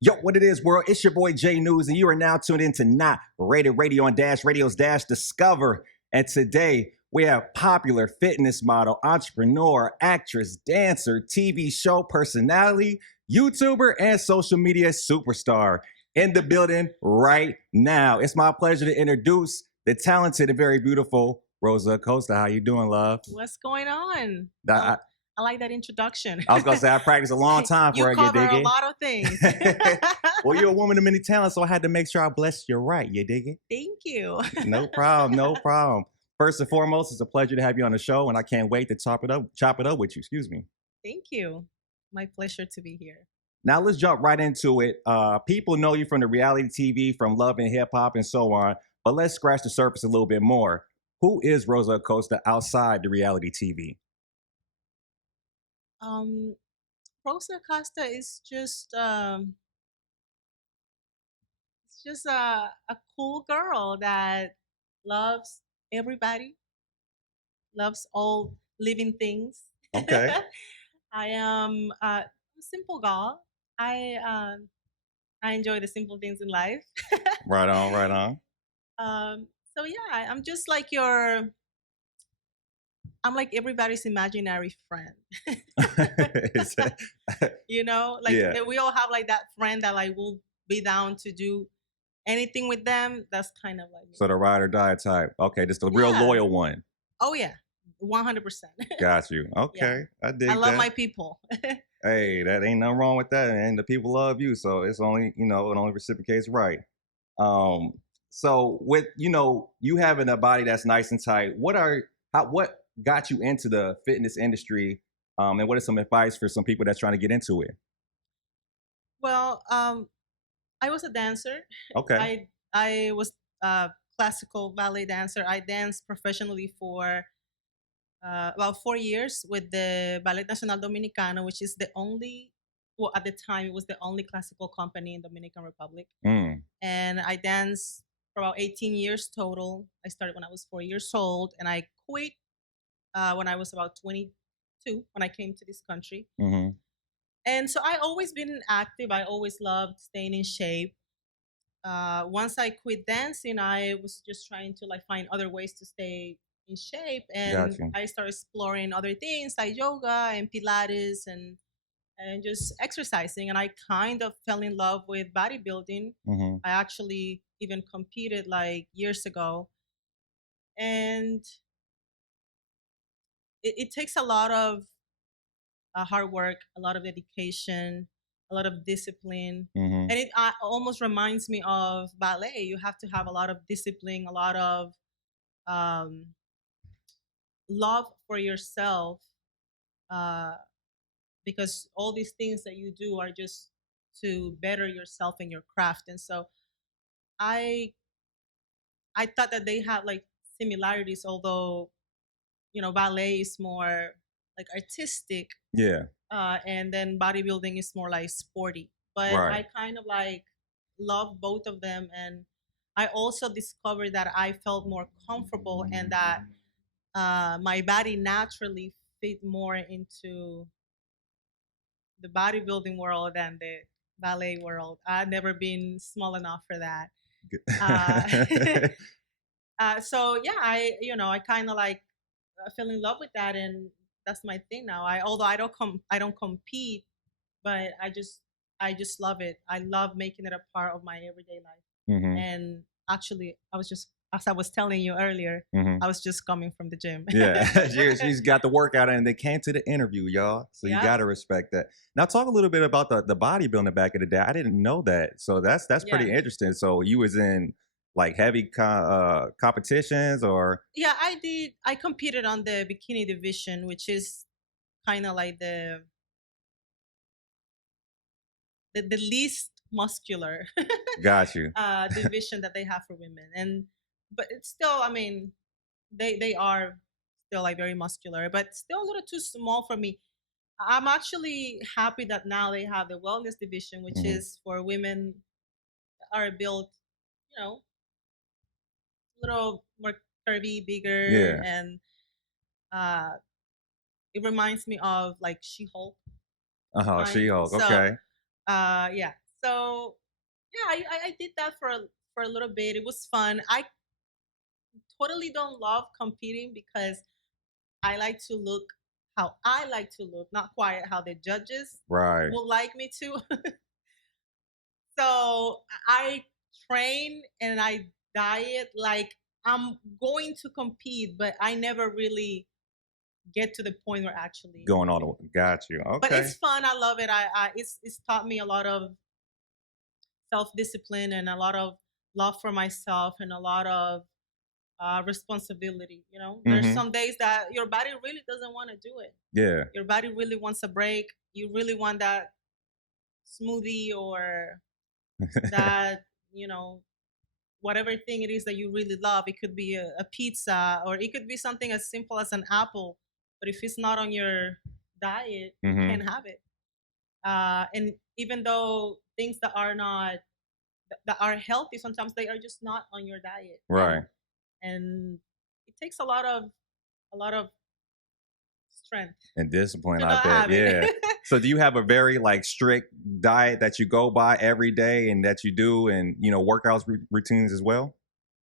Yo, what it is, world? It's your boy Jay Newz, and you are now tuned into Not Rated Radio on Dash Radio's Dash Discover. And today we have popular fitness model, entrepreneur, actress, dancer, TV show personality, YouTuber, and social media superstar in the building right now. It's my pleasure to introduce the talented and very beautiful Rosa Acosta. How you doing, love? What's going on? I like that introduction. was gonna say I practiced a long time for you it. cover You dig a it? lot of things. Well, you're a woman of many talents, so I had to make sure I blessed you right. You dig it? Thank you. No problem, no problem. First and foremost, it's a pleasure to have you on the show, and I can't wait to chop it up with you. Excuse me. Thank you. My pleasure to be here. Now let's jump right into it. People know you from the reality TV, from Love and Hip Hop, and so on. But let's scratch the surface a little bit more. Who is Rosa Acosta outside the reality TV? Rosa Acosta is just a cool girl that loves everybody, loves all living things. Okay. I am a simple girl. I enjoy the simple things in life. Right on, right on. So yeah, I'm like everybody's imaginary friend. You know, like Yeah. we all have like that friend that like will be down to do anything with them. That's kind of like me. So the ride or die type. Okay, just the real Yeah. loyal one. Oh yeah, 100%. Got you. Okay, I dig I love that. my people. Hey, that ain't nothing wrong with that, and the people love you, so it's only, it only reciprocates right. So with, you having a body that's nice and tight, what got you into the fitness industry, and what is some advice for some people that's trying to get into it? Well, I was a dancer. Okay. I was a classical ballet dancer. I danced professionally for about 4 years with the Ballet Nacional Dominicano, which is the only, well, at the time, it was the only classical company in Dominican Republic. Mm. And I danced for about 18 years total. I started when I was 4 years old, and I quit when I was about 22 when I came to this country. Mm-hmm. And so I always been active. I always loved staying in shape. Once I quit dancing, I was just trying to like find other ways to stay in shape, and Got you. I started exploring other things like yoga and Pilates and just exercising. And I kind of fell in love with bodybuilding. Mm-hmm. I actually even competed like years ago, and it takes a lot of hard work, a lot of dedication, a lot of discipline. Mm-hmm. And it almost reminds me of ballet. You have to have a lot of discipline, a lot of um, love for yourself, uh, because all these things that you do are just to better yourself in your craft. And so I I thought that they had like similarities, although ballet is more like artistic, Yeah. and then bodybuilding is more like sporty. But Right. I kind of like love both of them, and I also discovered that I felt more comfortable and that my body naturally fit more into the bodybuilding world than the ballet world. I've never been small enough for that. Uh, so yeah, I kind of like fell in love with that, and that's my thing now. Although I don't compete, but I just love it. I love making it a part of my everyday life. Mm-hmm. And actually, I was just, as I was telling you earlier, Mm-hmm. I was just coming from the gym. Yeah, she's got the workout and they came to the interview, y'all. So Yeah. you got to respect that. Now, talk a little bit about the bodybuilding back in the day. I didn't know that, so that's pretty interesting. So you was in like heavy competitions, or? Yeah, I did. I competed on the bikini division, which is kind of like the least muscular Got you. division that they have for women. And but it's still, I mean, they are still like very muscular, but still a little too small for me. I'm actually happy that now they have the wellness division, which Mhm. is for women that are built, a little more curvy, bigger, Yeah. and uh, it reminds me of like She-Hulk. Uh-huh. Right. She-Hulk. So, Okay. yeah. So yeah, I did that for a little bit. It was fun. I totally don't love competing because I like to look how I like to look, not quite how the judges Right. would like me to. So I train and I diet like I'm going to compete, but I never really get to the point where actually Going all competing. the got you. But Okay. it's fun. I love it. It's taught me a lot of self discipline and a lot of love for myself and a lot of responsibility. You know, there's Mm-hmm. some days that your body really doesn't want to do it. Yeah. Your body really wants a break. You really want that smoothie or that, you know, whatever thing it is that you really love. It could be a pizza or it could be something as simple as an apple. But if it's not on your diet, you Mm-hmm. can't have it. And even though things that are not that are healthy, sometimes they are just not on your diet, Right. and it takes a lot of strength And discipline, to I not bet. have it. Yeah. So do you have a very like strict diet that you go by every day and that you do and workouts routines as well?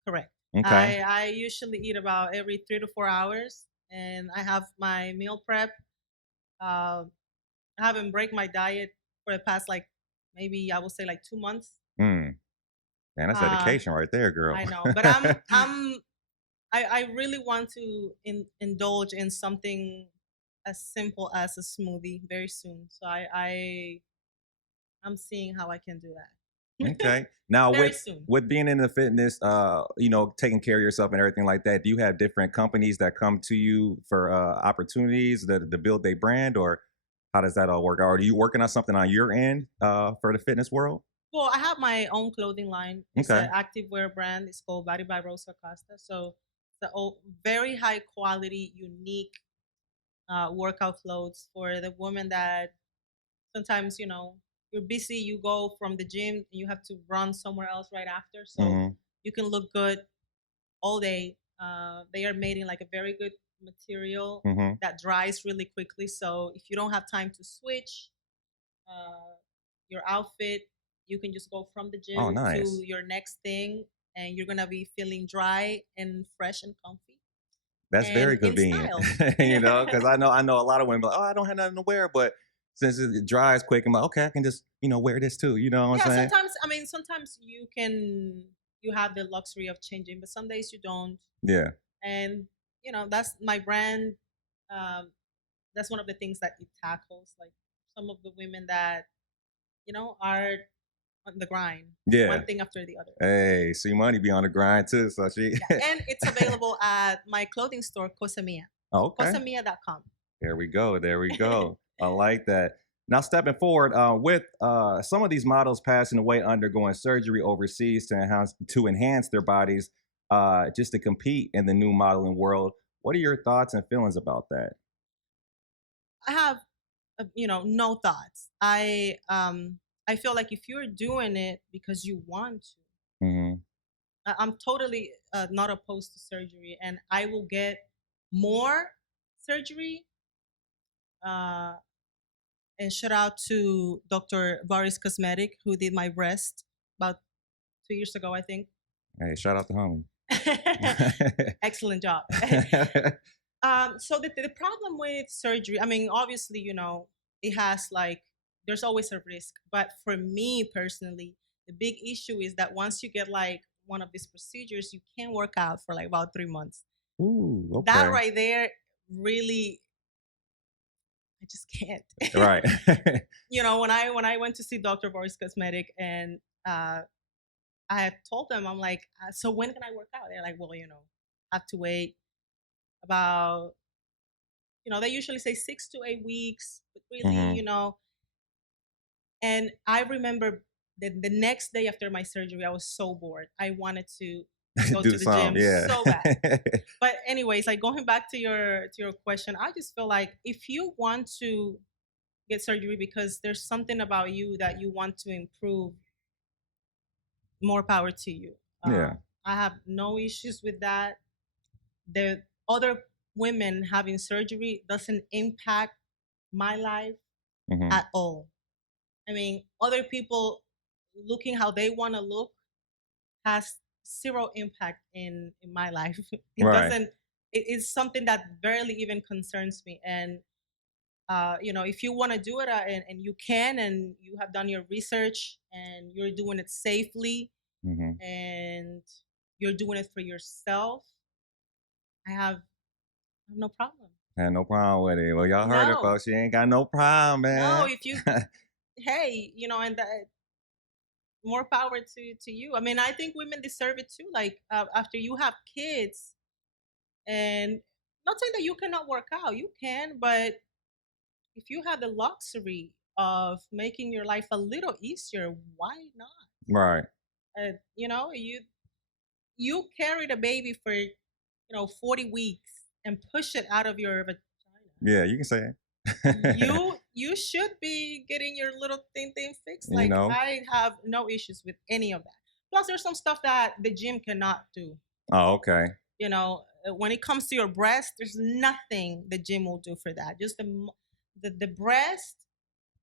Correct. Okay. I usually eat about every 3 to 4 hours, and I have my meal prep. Uh, I haven't break my diet for the past like maybe I would say like 2 months. Mm. Man, that's Uh, dedication right there, girl. I know, but I really want to indulge in something as simple as a smoothie very soon. So I'm seeing how I can do that Okay. Now very with soon. being in the fitness, taking care of yourself and everything like that, do you have different companies that come to you for opportunities to build their brand, or how does that all work? Or are you working on something on your end for the fitness world? Well, I have my own clothing line. It's Okay. an activewear brand. It's called Body by Rosa Acosta. So it's very high quality, unique workout clothes for the woman that sometimes you're busy. You go from the gym and you have to run somewhere else right after. So Mm-hmm. you can look good all day. They are made in like a very good material Mm-hmm. that dries really quickly. So if you don't have time to switch uh, your outfit, you can just go from the Oh, gym to nice. your next thing, and you're gonna be feeling dry and fresh and comfy That's very and in convenient, style. because I know a lot of women like, oh, I don't have nothing to wear, but since it dries quick, I'm like, okay, I can just wear this too. You know what I'm Yeah, saying? sometimes you have the luxury of changing, but some days you don't. Yeah. And that's my brand. Um, that's one of the things that it tackles, like some of the women that are on the grind, one Yeah. thing after the other. Hey, see, money be on the grind too, so she. Yeah, and it's available at my clothing store, Cosa Mia, Oh, okay. cosamia.com. There we go. There we go. I like that. Now, stepping forward, with some of these models passing away undergoing surgery overseas to enhance their bodies, just to compete in the new modeling world. What are your thoughts and feelings about that? I have, no thoughts. I feel like if you're doing it because you want to, Hmm. I'm totally not opposed to surgery, and I will get more surgery. Uh, and shout out to Dr. Boris Cosmetic who did my breast about 2 years ago, I think. Hey, shout out to homie. Excellent job. So the problem with surgery, I mean, obviously, it has like there's always a risk, but for me personally, the big issue is that once you get like one of these procedures, you can't work out for like about 3 months. Ooh, That okay. right there really, I just can't. Right. When I went to see Dr. Boris Cosmetic and uh, I had told them, I'm like, so when can I work out? They're like, well, I have to wait about, they usually say 6 to 8 weeks, but really, Hmm. and I remember the next day after my surgery, I was so bored. I wanted to go Do to the some, gym yeah. so bad. But anyways, like going back to your question, I just feel like if you want to get surgery because there's something about you that you want to improve, more power to you. Yeah. I have no issues with that. The other women having surgery doesn't impact my life Hmm. at all. I mean, other people. looking how they want to look has zero impact in my life. It Right. doesn't. It's something that barely even concerns me. And if you want to do it and you can, and you have done your research and you're doing it safely Mm-hmm. and you're doing it for yourself, I have no problem. Had no problem with it. Well, y'all heard it, No, folks. She ain't got no problem, no. man. If you, hey, and that, more power to you. I mean, I think women deserve it too. Like after you have kids, and not saying that you cannot work out, you can, but if you have the luxury of making your life a little easier, why not? Right. You carried a baby for 40 weeks and push it out of your vagina. Yeah, you can say it. You should be getting your little thing fixed. You Like, know? I have no issues with any of that. Plus, there's some stuff that the gym cannot do. Oh, okay. When it comes to your breast, there's nothing the gym will do for that. Just the breast,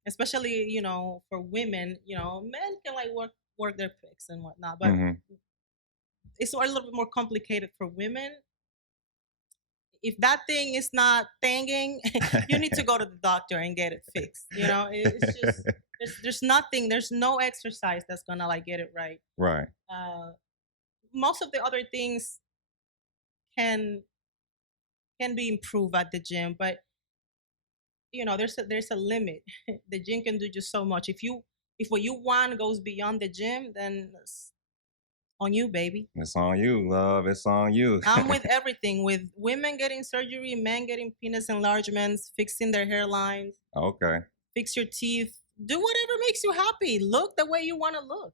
especially for women. Men can like work their pics and whatnot, but Mm-hmm. it's a little bit more complicated for women. If that thing is not thanging, you need to go to the doctor and get it fixed. It's just there's nothing, there's no exercise that's gonna like get it right. Right. Most of the other things can be improved at the gym, but there's a limit. The gym can do just so much. If what you want goes beyond the gym, then it's on you, baby. It's on you, love. It's on you. I'm with everything, with women getting surgery, men getting penis enlargements, fixing their hairlines, Okay. fix your teeth, do whatever makes you happy. Look the way you want to look.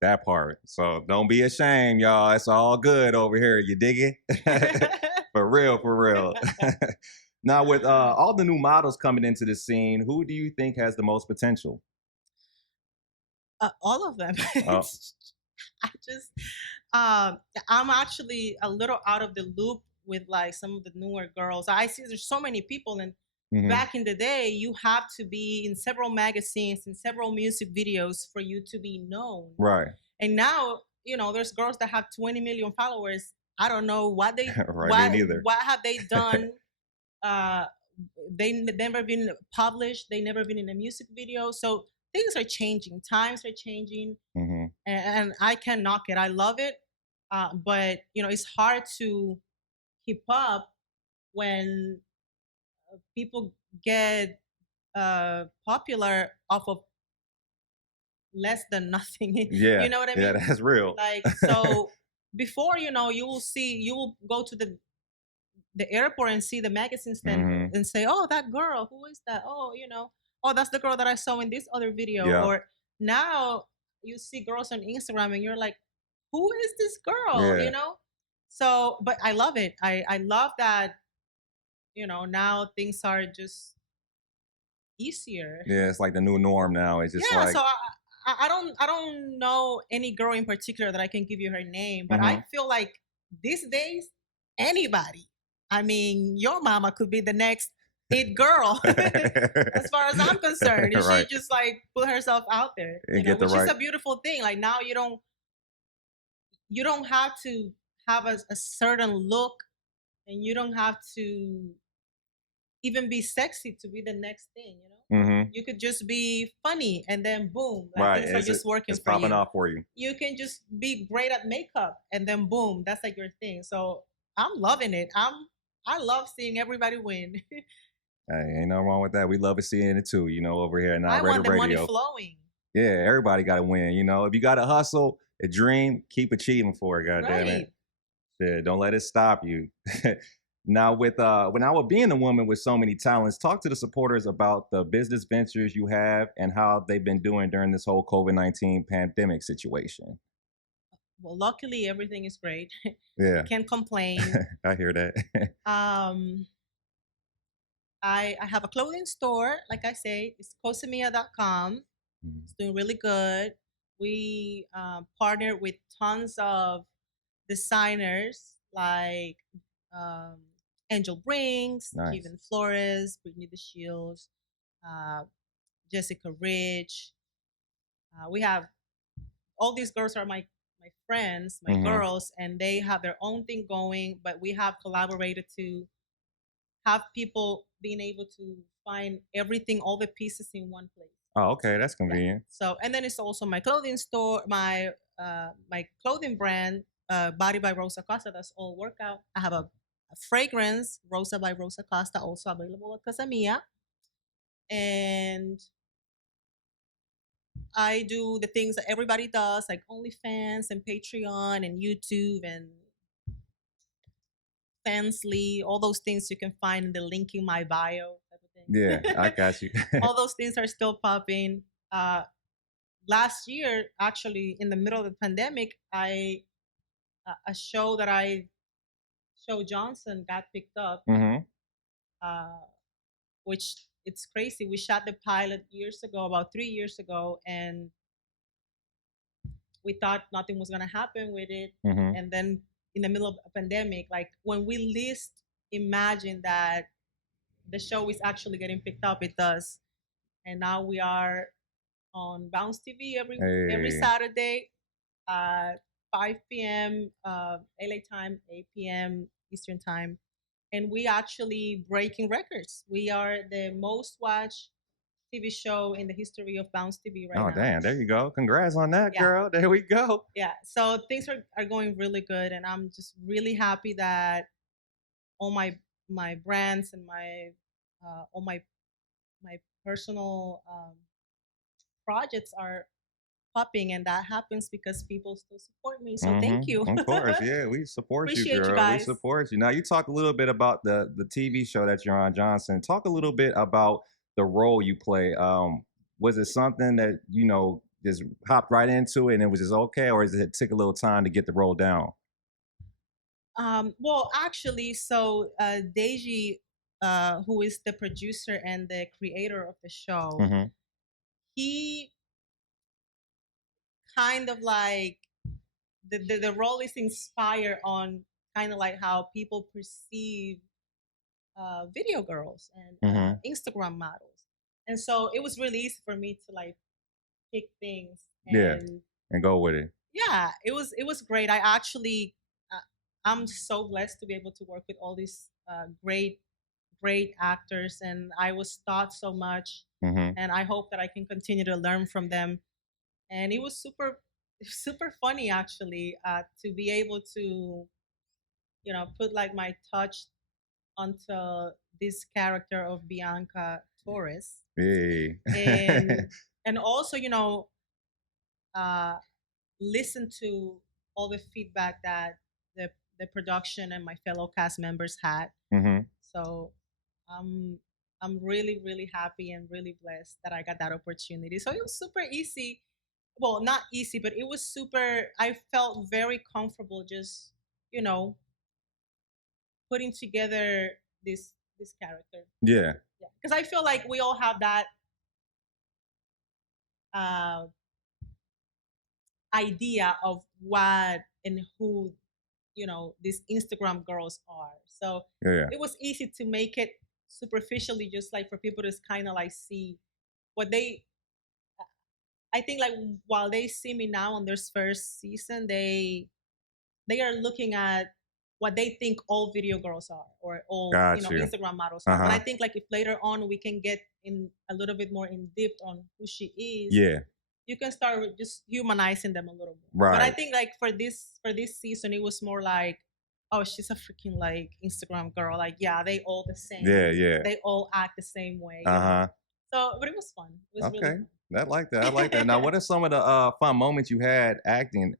That part. So don't be ashamed, y'all. It's all good over here. You dig it? For real, for real. Now, with all the new models coming into the scene, who do you think has the most potential? All of them. Oh. I just, I'm actually a little out of the loop with like some of the newer girls. I see there's so many people, and Mhm. back in the day, you have to be in several magazines and several music videos for you to be known. Right. And now, there's girls that have 20 million followers. I don't know what they, Right, me neither. what have they done? uh, they never been published. They never been in a music video. So things are changing. Times are changing, Hmm. and I can knock it. I love it, but it's hard to keep up when people get popular off of less than nothing. Yeah. You know what I Yeah, mean? that's real. Like, so before, you will go to the airport and see the magazine stand Mhm. and say, "Oh, that girl, who is that? Oh, oh, that's the girl that I saw in this other video." Yeah. Or now you see girls on Instagram and you're like, "Who is this girl?" Yeah. So, but I love it. I love that. Now things are just easier. Yeah, it's like the new norm now. It's just Yeah. like, So I don't know any girl in particular that I can give you her name, but Mhm. I feel like these days anybody. I mean, your mama could be the next it girl, as far as I'm concerned. And she right. just like put herself out there, And get the which is right. a beautiful thing. Like now you don't have to have a certain look, and you don't have to even be sexy to be the next thing. Hmm. You could just be funny, and then boom, like Right. things are just working It's for popping you. off for you. You can just be great at makeup, and then boom, that's like your thing. So I'm loving it. I love seeing everybody win. Hey, ain't nothing wrong with that. We love to seeing it too, over here at I Not want Rated the money Radio. flowing. Yeah, everybody got to win. If you got to hustle, a dream, keep achieving for it. God damn it. Right. Yeah, don't let it stop you. Now, with being a woman with so many talents, talk to the supporters about the business ventures you have and how they've been doing during this whole COVID-19 pandemic situation. Well, luckily everything is great. Yeah, Can't complain. I hear that. um, I have a clothing store, like I say, it's cosamia.com. It's doing really good. We partner with tons of designers like um, Angel Brinks, Nice. Kevin Flores, Brittany the Shields, uh, Jessica Rich, We have all these girls are my friends, my Mm-hmm. girls, and they have their own thing going. But we have collaborated to have people being able to find everything, all the pieces in one place. Oh, okay, that's Yeah. convenient. So, and then it's also my clothing store, my clothing brand, Body by Rosa Acosta. That's all workout. I have a fragrance, Rosa by Rosa Acosta, also available at Casa Mia. And I do the things that everybody does, like OnlyFans and Patreon and YouTube and Fansly, all those things you can find in the link in my bio type of Yeah, thing. I got you. All those things are still popping. Last year, actually, in the middle of the pandemic, a show that I show Johnson got picked up, Mm-hmm. uh, which it's crazy. We shot the pilot years ago, about 3 years ago, and we thought nothing was gonna happen with it. Mm-hmm. And then in the middle of a pandemic, like when we least imagine that the show is actually getting picked up, it does. And now we are on Bounce TV every Hey. Saturday at 5 p.m. LA time, 8 p.m. Eastern time, and we actually breaking records. We are the most watched TV show in the history of Bounce TV right Oh, now. damn. There you go. Congrats on that, Yeah. girl. There we go. Yeah, so things are going really good, and I'm just really happy that all my brands and all my personal projects are popping, and that happens because people still support me. So thank you. Of course. Yeah, we support you, Appreciate you girl. We guys. support you. Now, you talk a little bit about the TV show that you're on, Johnson. Talk a little bit about the role you play. Was it something that, just hopped right into it and it was just okay, or is it took a little time to get the role down? Well, actually, so Deji, who is the producer and the creator of the show, Mm-hmm. he kind of like the role is inspired on kind of like how people perceive video girls and Mm-hmm. Instagram models, and so it was really easy for me to like pick things Yeah, and and go with it. yeah, it was great. I actually I'm so blessed to be able to work with all these great actors, and I was taught so much, Mm-hmm. and I hope that I can continue to learn from them. And it was super funny actually to be able to put like my touch onto this character of Bianca Torres, Hey. and and also uh, listen to all the feedback that the production and my fellow cast members had. Mm-hmm. So I'm I'm really happy and really blessed that I got that opportunity. So it was super easy. Well, not easy, but it was super. I felt very comfortable just you know putting together this character. Yeah. Yeah, because I feel like we all have that uh, idea of what and who these Instagram girls are. So Yeah. it was easy to make it superficially, just like for people to kind of like see what they. I think like while they see me now on their first season, they are looking at what they think all video girls are or all Got you. Instagram models are. But I Uh-huh. think like if later on we can get in a little bit more in depth on who she is, Yeah. you can start with just humanizing them a little more. But I Right. think like for this season, it was more like, oh, she's a freaking like Instagram girl. Like, yeah, they all the same. Yeah, yeah. They all act the same way. Uh-huh. So, but it was fun. It was really Okay. fun. I like that. I like that. Now, what are some of the fun moments you had acting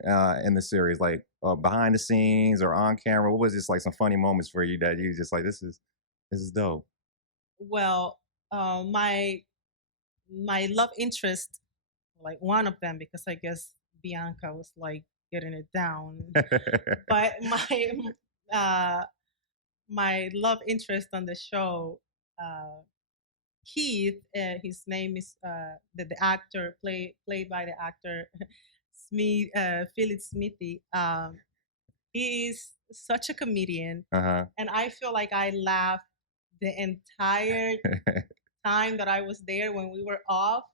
in the series, like behind the scenes or on camera? What was just like some funny moments for you that you just like this is dope? Well, my love interest, like one of them, because I guess Bianca was like getting it down. But uh, my love interest on the show, uh, Keith, his name is the actor played by the actor Smith, Philip Smithy. He is such a comedian, Uh-huh. and I feel like I laughed the entire time that I was there when we were off.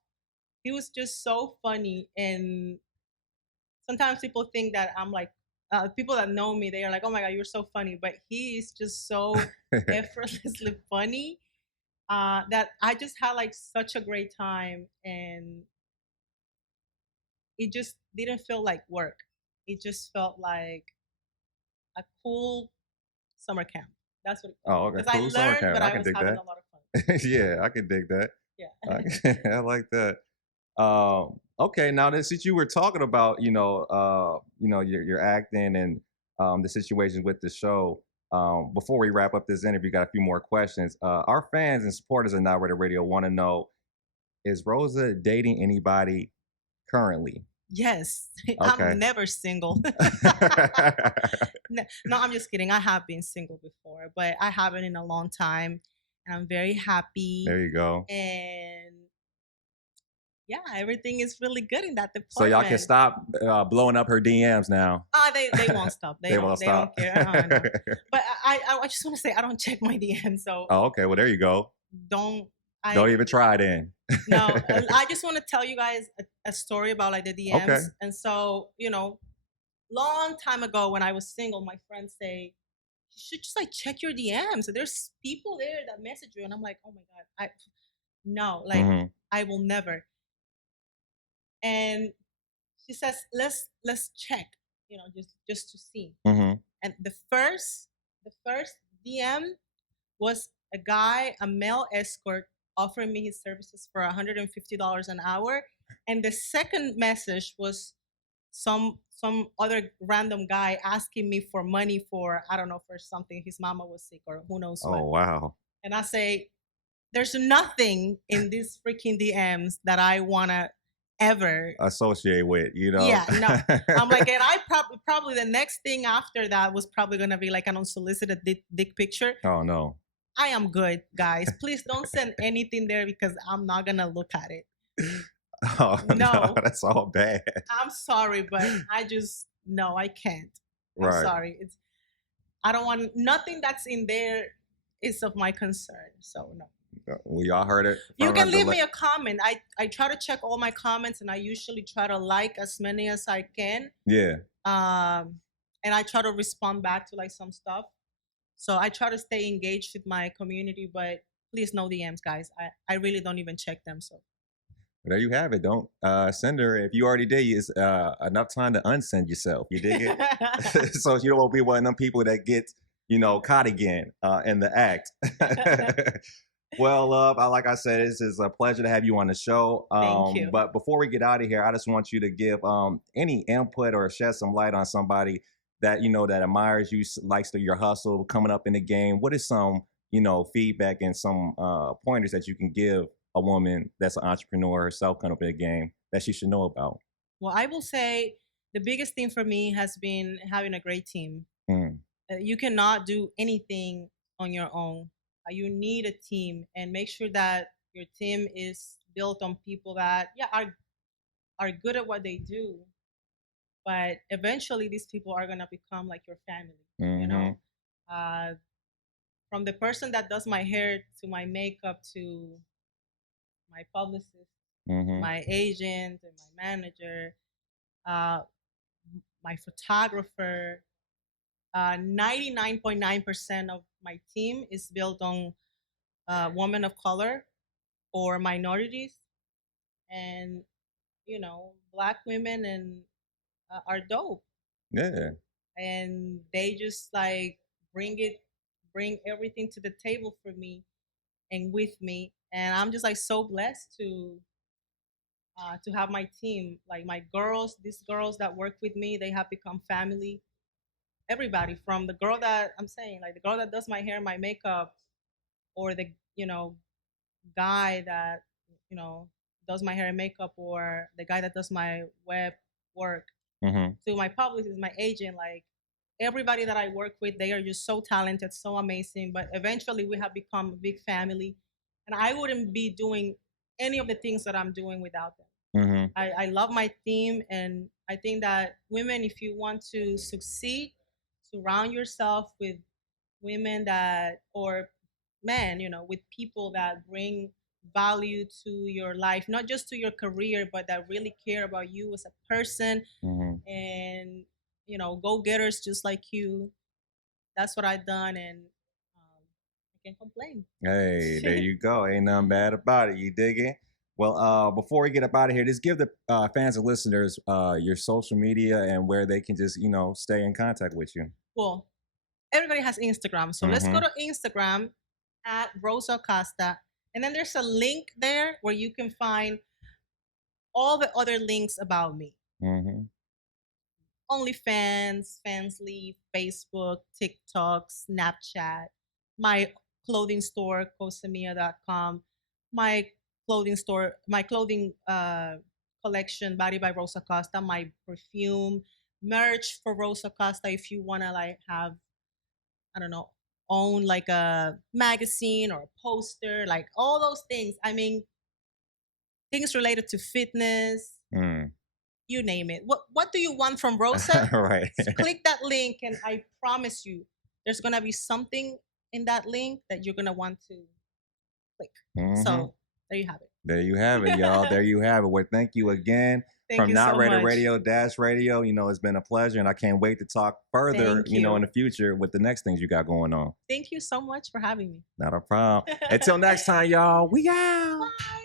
he was just so funny. And sometimes people think that I'm like, people that know me, they are like, oh my God, you're so funny. But he is just so effortlessly funny, that I just had like such a great time. And it just didn't feel like work. It just felt like a cool summer camp. That's what it felt Oh, like. okay. Because I Cool summer learned, camp. but I I can was dig having that. a lot of fun. Yeah, I can dig that. Yeah. I like that. Okay, now that since you were talking about, your acting and the situations with the show, before we wrap up this interview, got a few more questions. Our fans and supporters of Not Ready Radio want to know: is Rosa dating anybody currently? Yes, Okay. I'm never single. No, I'm just kidding. I have been single before, but I haven't in a long time, and I'm very happy. There you go. And yeah, everything is really good in that So y'all can department. stop blowing up her DMs now. They won't stop. They won't They don't stop. care. No. But I just want to say I don't check my DM, so Oh, okay. Well, there you go. don't Don't I even try then. no. I just want to tell you guys a story about like the Okay. DMs. And so, long time ago when I was single, my friends say you should just like check your DMs. There's people there that message you, and I'm like, oh my God, I no, like Hmm. I will never. And she says, let's check, just to see. Hmm. And the first DM was a guy, a male escort, offering me his services for $150 an hour. And the second message was some other random guy asking me for money for, I don't know, for something. His mama was sick or who knows Oh, what. wow. And I say, there's nothing in these freaking DMs that I wanna ever. Associate with, Yeah, no. I'm like, and I probably the next thing after that was probably gonna be like an unsolicited dick picture. Oh, no. I am good, guys. Please don't send anything there because I'm not gonna look at it. Oh, no. No. That's all bad. I'm sorry, but I just no, I can't. I'm Right. sorry. I don't want nothing that's in there is of my concern. So no. Well, y'all heard it. You from can her leave me a comment. I try to check all my comments, and I usually try to like as many as I can. Yeah. And I try to respond back to like some stuff. So I try to stay engaged with my community, but please no DMs, guys. I really don't even check them. So There you have it. Don't send her. If you already did, it's enough time to unsend yourself. You dig it? So you don't want to be one of them people that gets, caught again in the act. Well, like I said, this is a pleasure to have you on the show. Thank you. But before we get out of here, I just want you to give any input or shed some light on somebody that that admires you, likes your hustle, coming up in the game. What is some feedback and some pointers that you can give a woman that's an entrepreneur herself coming up in the game that she should know about? Well, I will say the biggest thing for me has been having a great team. Mm. You cannot do anything on your own. You need a team, and make sure that your team is built on people that are good at what they do. But eventually, these people are gonna become like your family. Mm-hmm. Uh, from the person that does my hair to my makeup to my publicist, Mm-hmm. my agent, and my manager, uh, my photographer. 99.9% of my team is built on women of color or minorities, and Black women and are dope. Yeah. And they just like bring everything to the table for me and with me, and I'm just like so blessed to have my team, like my girls, these girls that work with me, they have become family. Everybody from the girl that I'm saying, like the girl that does my hair, my makeup, or the guy that you know does my hair and makeup, or the guy that does my web work, Mm-hmm. to my publicist, my agent, like everybody that I work with, they are just so talented, so amazing. But eventually we have become a big family, and I wouldn't be doing any of the things that I'm doing without them. Mm-hmm. I love my team, and I think that women, if you want to succeed, surround yourself with women that, or men, with people that bring value to your life, not just to your career, but that really care about you as a person, Mhm. and go getters just like you. That's what I've done, and I can't complain. Hey, there you go. Ain't nothing bad about it. You dig it? Well, before we get up out of here, just give the fans and listeners your social media and where they can just, stay in contact with you. Well, everybody has Instagram, so let's go Mm-hmm. to Instagram at Rosa Acosta, and then there's a link there where you can find all the other links about me. Mm-hmm. OnlyFans, Fansly, Facebook, TikTok, Snapchat, my clothing store, kosamia.com, my clothing store, my clothing collection, Body by Rosa Costa, my perfume, merch for Rosa Costa if you want to like have, I don't know, own like a magazine or a poster, like all those things. I mean, things related to fitness, Mm. you name it. What do you want from Rosa? Right. Click that link, and I promise you, there's gonna be something in that link that you're gonna want to click. Mm-hmm. So there you have it. There you have it, y'all. There you have it. Well, thank you again Thank from you Not so Rated much. Radio Dash Radio. It's been a pleasure, and I can't wait to talk further, Thank you. in the future with the next things you got going on. Thank you so much for having me. Not a problem. Until next time, y'all. We out. Bye.